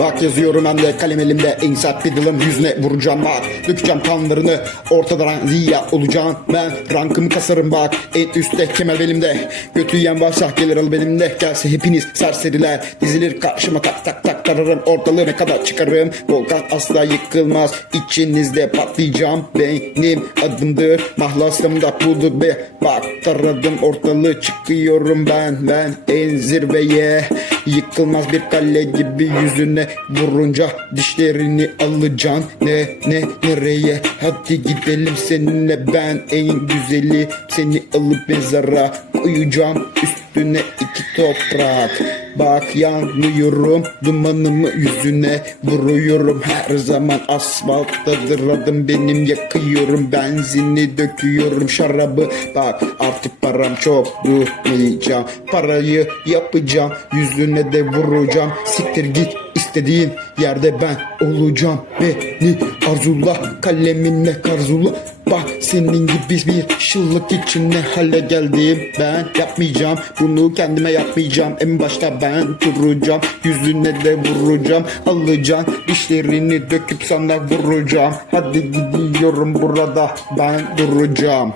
Bak yazıyorum hem de kalem elimde. En sert bir dilim yüzüne vuracağım bak. Dökeceğim kanlarını ortadan ziya olacağım Ben. Rankımı kasarım bak En üstte kemer belimde. Götü yiyen varsa gelir al benimle. Gelse hepiniz serseriler. Dizilir karşıma tak tak tak tararım. Ortalığı ne kadar çıkarım? Volkan asla yıkılmaz. İçinizde patlayacağım Benim adımdır Mahlasımda budur be. Bak taradım ortalığı çıkıyorum ben. Ben en zirveye Yıkılmaz bir kale gibi yüzüne vurunca Dişlerini alacaksın Ne ne nereye? Hadi gidelim seninle. Ben en güzeli Seni alıp mezara koyacağım. Üstüne iki toprak Bak yanmıyorum dumanımı yüzüne vuruyorum. Her zaman asfalttadır adım benim yakıyorum. Benzini döküyorum şarabı Bak. Artık param çok durmayacağım. Parayı yapacağım yüzüne de vuracağım. Siktir git istediğin yerde ben olacağım. Beni arzula kaleminle karzula Bak senin gibi bir şıllık için ne hale geldim. Ben yapmayacağım bunu kendime yapmayacağım. En başta ben duracağım Yüzüne de vuracağım. Alacağım dişlerini döküp sana vuracağım. Hadi gidiyorum burada ben duracağım